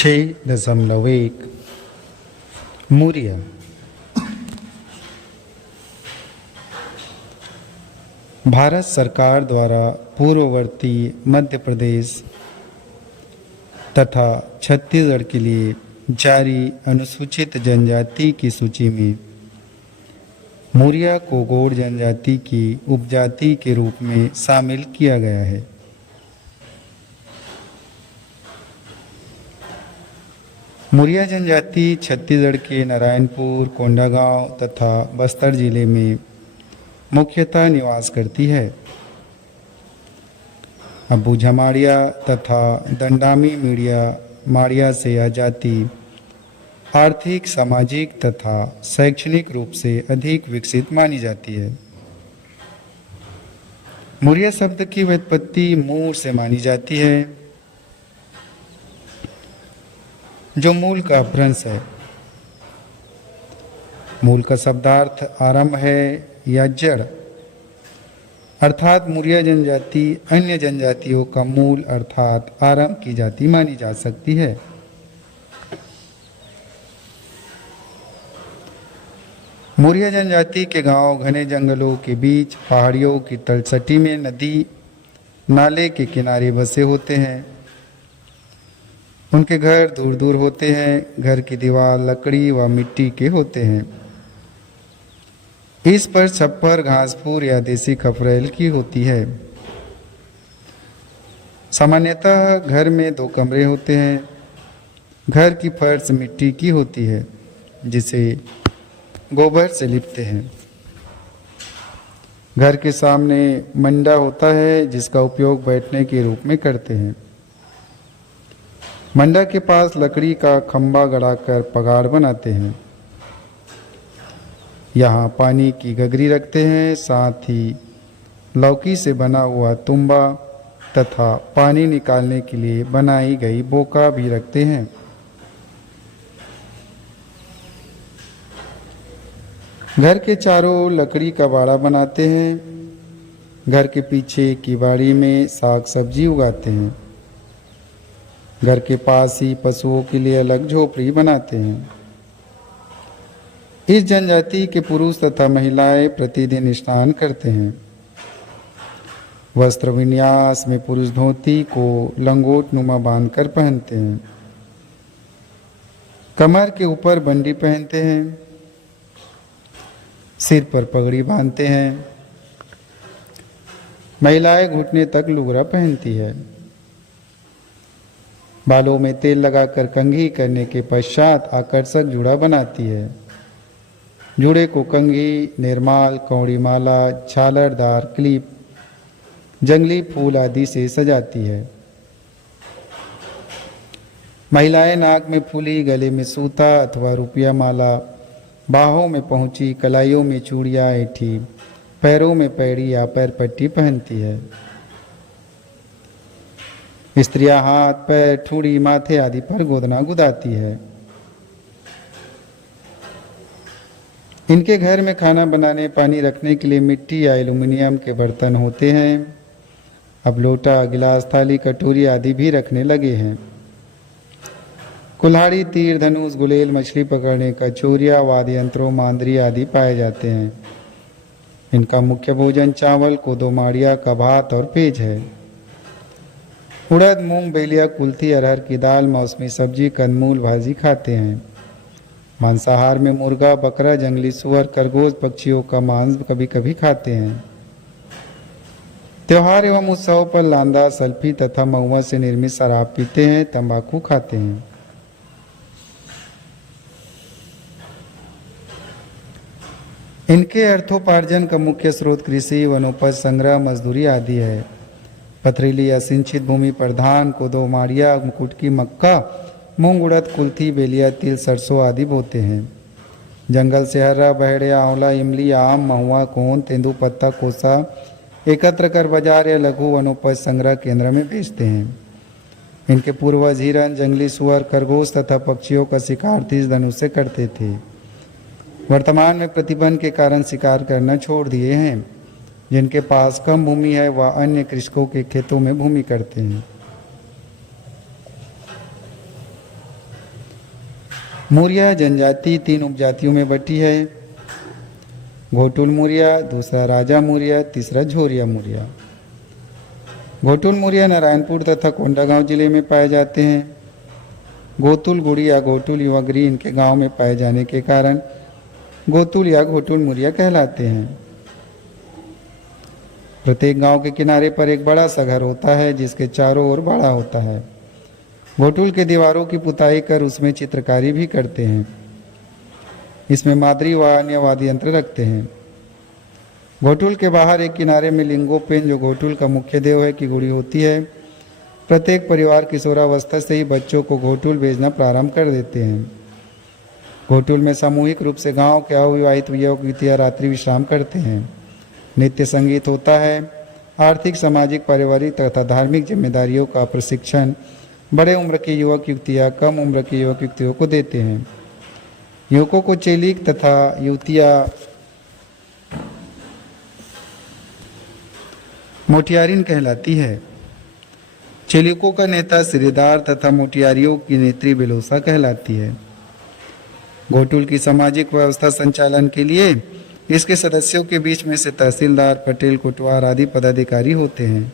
6.1 मुरिया। भारत सरकार द्वारा पूर्ववर्ती मध्य प्रदेश तथा छत्तीसगढ़ के लिए जारी अनुसूचित जनजाति की सूची में मुरिया को गौड़ जनजाति की उपजाति के रूप में शामिल किया गया है। मुरिया जनजाति छत्तीसगढ़ के नारायणपुर, कोंडागांव तथा बस्तर जिले में मुख्यतः निवास करती है। अबू झमाड़िया तथा दंडामी मीडिया माड़िया से यह जाति आर्थिक, सामाजिक तथा शैक्षणिक रूप से अधिक विकसित मानी जाती है। मुरिया शब्द की व्युत्पत्ति मूर से मानी जाती है, जो मूल का अपभ्रंश है। मूल का शब्दार्थ आरंभ है या जड़, अर्थात मुरिया जनजाति अन्य जनजातियों का मूल अर्थात आरंभ की जाति मानी जा सकती है। मुरिया जनजाति के गांव घने जंगलों के बीच पहाड़ियों की तलछटी में नदी नाले के किनारे बसे होते हैं। उनके घर दूर दूर होते हैं। घर की दीवार लकड़ी व मिट्टी के होते हैं। इस पर छप्पर, घास फूस या देसी खपरेल की होती है। सामान्यतः घर में 2 कमरे होते हैं। घर की फर्श मिट्टी की होती है, जिसे गोबर से लिपते हैं। घर के सामने मंडा होता है, जिसका उपयोग बैठने के रूप में करते हैं। मंडा के पास लकड़ी का खंभा गड़ाकर पगार बनाते हैं। यहाँ पानी की गगरी रखते हैं, साथ ही लौकी से बना हुआ तुम्बा तथा पानी निकालने के लिए बनाई गई बोका भी रखते हैं। घर के चारों लकड़ी का बाड़ा बनाते हैं। घर के पीछे की बाड़ी में साग सब्जी उगाते हैं। घर के पास ही पशुओं के लिए अलग झोपड़ी बनाते हैं। इस जनजाति के पुरुष तथा महिलाएं प्रतिदिन स्नान करते हैं। वस्त्र विन्यास में पुरुष धोती को लंगोट नुमा बांधकर पहनते हैं। कमर के ऊपर बंडी पहनते हैं। सिर पर पगड़ी बांधते हैं। महिलाएं घुटने तक लुगरा पहनती है। बालों में तेल लगाकर कंघी करने के पश्चात आकर्षक जूड़ा बनाती है। जूड़े को कंघी, निर्माल, कौड़ी माला, झालरदार क्लिप, जंगली फूल आदि से सजाती है। महिलाएं नाक में फूली, गले में सूता अथवा रुपया माला, बाहों में पहुंची, कलाइयों में चूड़ियां ऐठी, पैरों में पैड़ी या पैर पट्टी पहनती है। स्त्रियां हाथ, पैर, ठूड़ी, माथे आदि पर गोदना गुदाती है। इनके घर में खाना बनाने, पानी रखने के लिए मिट्टी या एल्युमिनियम के बर्तन होते हैं। अब लोटा, गिलास, थाली, कटोरी आदि भी रखने लगे हैं। कुल्हाड़ी, तीर, धनुष, गुलेल, मछली पकड़ने का चोरिया, वाद्य यंत्रों, मांदरी आदि पाए जाते हैं। इनका मुख्य भोजन चावल, कोदो माड़िया का भात और पेज है। उड़द, मूंग, बेलिया, कुल्थी, अरहर की दाल, मौसमी सब्जी, कंदमूल, भाजी खाते हैं। मांसाहार में मुर्गा, बकरा, जंगली सुअर, खरगोश, पक्षियों का मांस कभी कभी खाते हैं। त्योहार एवं उत्सव पर लांदा, सल्फी तथा महुआ से निर्मित शराब पीते हैं। तंबाकू खाते हैं। इनके अर्थोपार्जन का मुख्य स्रोत कृषि, वनोपज संग्रह, मजदूरी आदि है। पथरीली या सिंचित भूमि पर धान, कोदो, माड़िया, मुकुटकी, मक्का, मूंग, उड़द, कुल्थी, बेलिया, तिल, सरसों आदि बोते हैं। जंगल से हर्रा, बहेड़िया, आंवला, इमली, आम, महुआ, कोन, तेंदुपत्ता, कोसा एकत्र कर बाजार या लघु वनोपज संग्रह केंद्र में बेचते हैं। इनके पूर्वज हिरन, जंगली सुअर, खरगोश तथा पक्षियों का शिकार तीर धनुष से करते थे। वर्तमान में प्रतिबंध के कारण शिकार करना छोड़ दिए हैं। जिनके पास कम भूमि है वह अन्य कृषकों के खेतों में भूमि करते हैं। मुरिया जनजाति 3 उपजातियों में बटी है। घोटुल मुरिया, दूसरा राजा मुरिया, तीसरा झोरिया मुरिया। घोटुल मुरिया नारायणपुर तथा कोंडागांव जिले में पाए जाते हैं। गोतुल गुड़ी या घोटुल युवा गिरी इनके गांव में पाए जाने के कारण गोतुल या घोटुल मुरिया कहलाते हैं। प्रत्येक गांव के किनारे पर एक बड़ा सा घर होता है जिसके चारों ओर बाड़ा होता है। घोटुल के दीवारों की पुताई कर उसमें चित्रकारी भी करते हैं। इसमें मादरी व अन्य वाद्य यंत्र रखते हैं। घोटुल के बाहर एक किनारे में लिंगोपेन जो घोटुल का मुख्य देव है की गुड़ी होती है। प्रत्येक परिवार किशोरावस्था से ही बच्चों को घोटुल भेजना प्रारंभ कर देते हैं। घोटुल में सामूहिक रूप से गांव के अविवाहित युवक युवतियां रात्रि विश्राम करते हैं। नित्य संगीत होता है। आर्थिक, सामाजिक, पारिवारिक तथा धार्मिक जिम्मेदारियों का प्रशिक्षण बड़े उम्र के युवक युवतियां कम उम्र के युवक युवतियों को देते हैं। युवकों को चेलिक तथा युवतियां मोटियारिन कहलाती है। चेलिकों का नेता सिरेदार तथा मोटियारियों की नेत्री बेलोसा कहलाती है। घोटुल की सामाजिक व्यवस्था संचालन के लिए इसके सदस्यों के बीच में से तहसीलदार, पटेल, कोटवार आदि पदाधिकारी होते हैं।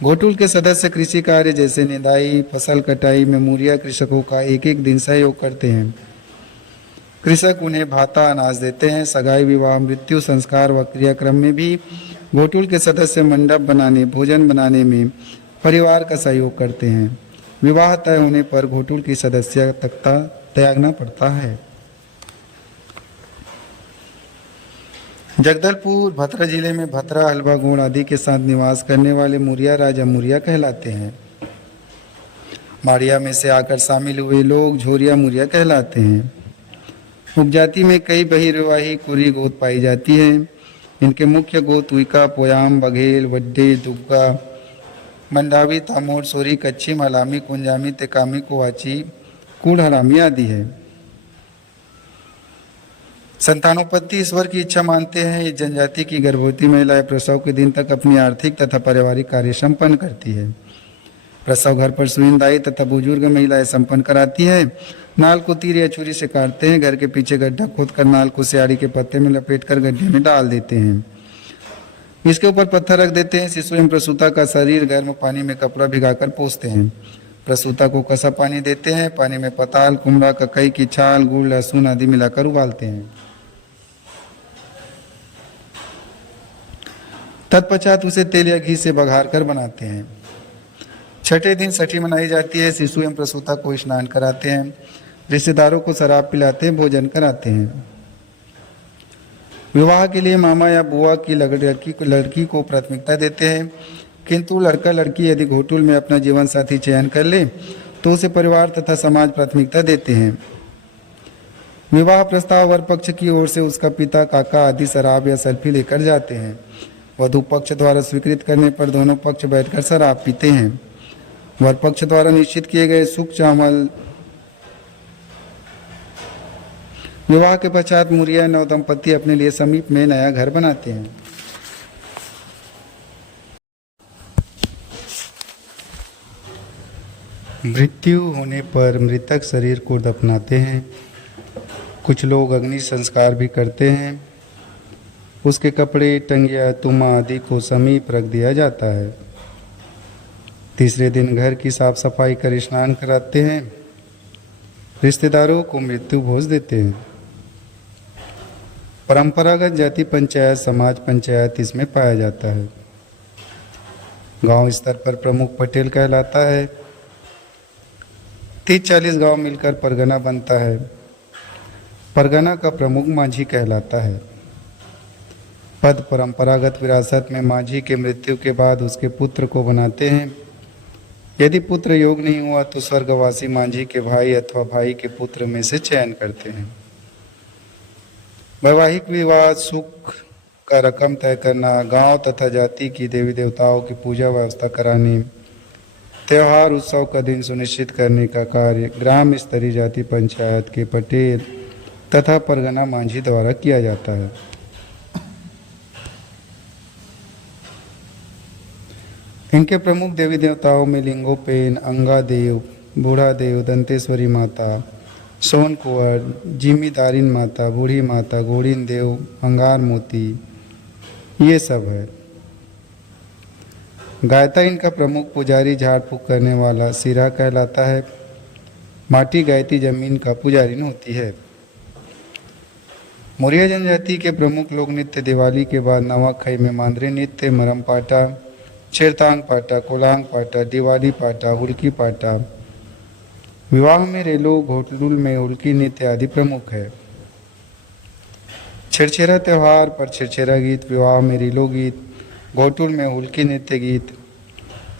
घोटुल के सदस्य कृषि कार्य जैसे निदाई, फसल कटाई में मुरिया कृषकों का एक एक दिन सहयोग करते हैं। कृषक उन्हें भाता अनाज देते हैं। सगाई, विवाह, मृत्यु, संस्कार व क्रियाक्रम में भी घोटुल के सदस्य मंडप बनाने, भोजन बनाने में परिवार का सहयोग करते हैं। विवाह तय होने पर घोटुल की सदस्यता त्यागना पड़ता है। जगदलपुर भतरा जिले में भतरा, हलवा, गुण आदि के साथ निवास करने वाले मुरिया राजा मुरिया कहलाते हैं। माड़िया में से आकर शामिल हुए लोग झोरिया मुरिया कहलाते हैं। उपजाति में कई बहिर्वाही कुरी गोत पाई जाती है। इनके मुख्य गोत उइका, पोयाम, बघेल, वड्डे, दुग्गा, मंडावी, तामोर, सोरी, कच्ची, मलामी, कुंजामी, तेकामी, कुवाची, कूड़, हरामी आदि है। संतानोत्पत्ति ईश्वर की इच्छा मानते हैं। इस जनजाति की गर्भवती महिलाएं प्रसव के दिन तक अपनी आर्थिक तथा पारिवारिक कार्य संपन्न करती है। प्रसव घर पर सुईनदाई तथा बुजुर्ग महिलाएं संपन्न कराती है। नाल को तीर या छुरी से काटते हैं। घर के पीछे गड्ढा खोदकर नाल को सियाड़ी के पत्ते में लपेटकर गड्ढे में डाल देते हैं। इसके ऊपर पत्थर रख देते हैं। शिशु एवं प्रसूता का शरीर गर्म पानी में कपड़ा भिगाकर पोंछते हैं। प्रसूता को कसा पानी देते हैं। पानी में पताल, कुमड़ा, ककई की छाल, गुड़, लहसुन आदि मिलाकर उबालते हैं। तत्पश्चात उसे तेल या घी से बघार कर बनाते हैं। छठे दिन छठी मनाई जाती है। शिशु एवं प्रसूता को स्नान कराते हैं। रिश्तेदारों को शराब पिलाते हैं, भोजन कराते हैं। विवाह के लिए मामा या बुआ की लड़की को प्राथमिकता देते हैं, किंतु लड़का लड़की यदि घोटुल में अपना जीवन साथी चयन कर ले तो उसे परिवार तथा समाज प्राथमिकता देते हैं। विवाह प्रस्ताव वर पक्ष की ओर से उसका पिता, काका आदि शराब या सेल्फी लेकर जाते हैं। वधु पक्ष द्वारा स्वीकृत करने पर दोनों पक्ष बैठकर शराब पीते हैं। वर पक्ष द्वारा निश्चित किए गए सुख चावल विवाह के पश्चात मुरिया नव दंपति अपने लिए समीप में नया घर बनाते हैं। मृत्यु होने पर मृतक शरीर को दफनाते हैं। कुछ लोग अग्नि संस्कार भी करते हैं। उसके कपड़े, टंगिया, तुमा आदि को समीप रख दिया जाता है। तीसरे दिन घर की साफ सफाई कर स्नान कराते हैं। रिश्तेदारों को मृत्यु भोज देते हैं। परंपरागत जाति पंचायत, समाज पंचायत इसमें पाया जाता है। गांव स्तर पर प्रमुख पटेल कहलाता है। 30-40 गांव मिलकर परगना बनता है। परगना का प्रमुख माझी कहलाता है। पद परंपरागत विरासत में माझी के मृत्यु के बाद उसके पुत्र को बनाते हैं। यदि पुत्र योग नहीं हुआ तो स्वर्गवासी माझी के भाई अथवा भाई के पुत्र में से चयन करते हैं। वैवाहिक विवाह सुख का रकम तय करना, गांव तथा जाति की देवी देवताओं की पूजा व्यवस्था कराने, त्योहार उत्सव का दिन सुनिश्चित करने का कार्य ग्राम स्तरीय जाति पंचायत के पटेल तथा परगना माझी द्वारा किया जाता है। इनके प्रमुख देवी देवताओं में लिंगोपेन, अंगा देव, बूढ़ा देव, दंतेश्वरी माता, सोन कुंवर, जिमीदारिन माता, बूढ़ी माता, गोड़िन देव, अंगार मोती, ये सब है। गायता इनका प्रमुख पुजारी झाड़ फूक करने वाला सिरा कहलाता है। माटी गायती जमीन का पुजारिन होती है। मोरिया जनजाति के प्रमुख लोक नृत्य दिवाली के बाद नवाखाई में मांदरे नृत्य, मरम पाटा, छेरतांग पाटा, कोलांग पाटा, दिवाली पाटा, हुल्की पाटा, विवाह में रेलो, घोटलुल में हुल्की नृत्य आदि प्रमुख है। छेरछेरा त्यौहार पर छेरछेरा गीत, विवाह में रेलो गीत, घोटुल में हुल्की नृत्य गीत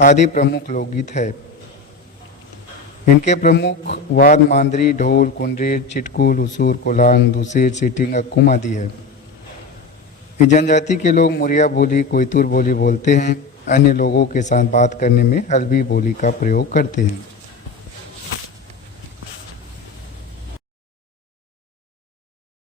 आदि प्रमुख लोकगीत है। इनके प्रमुख वाद मांदरी, ढोल, कुंडरेर, चिटकुल, उसूर, कोलांग, दूसेर, सीटिंग, अक्कुम आदि है। इस जनजाति के लोग मुरिया बोली, कोयतुर बोली बोलते हैं। अन्य लोगों के साथ बात करने में हल्बी बोली का प्रयोग करते हैं।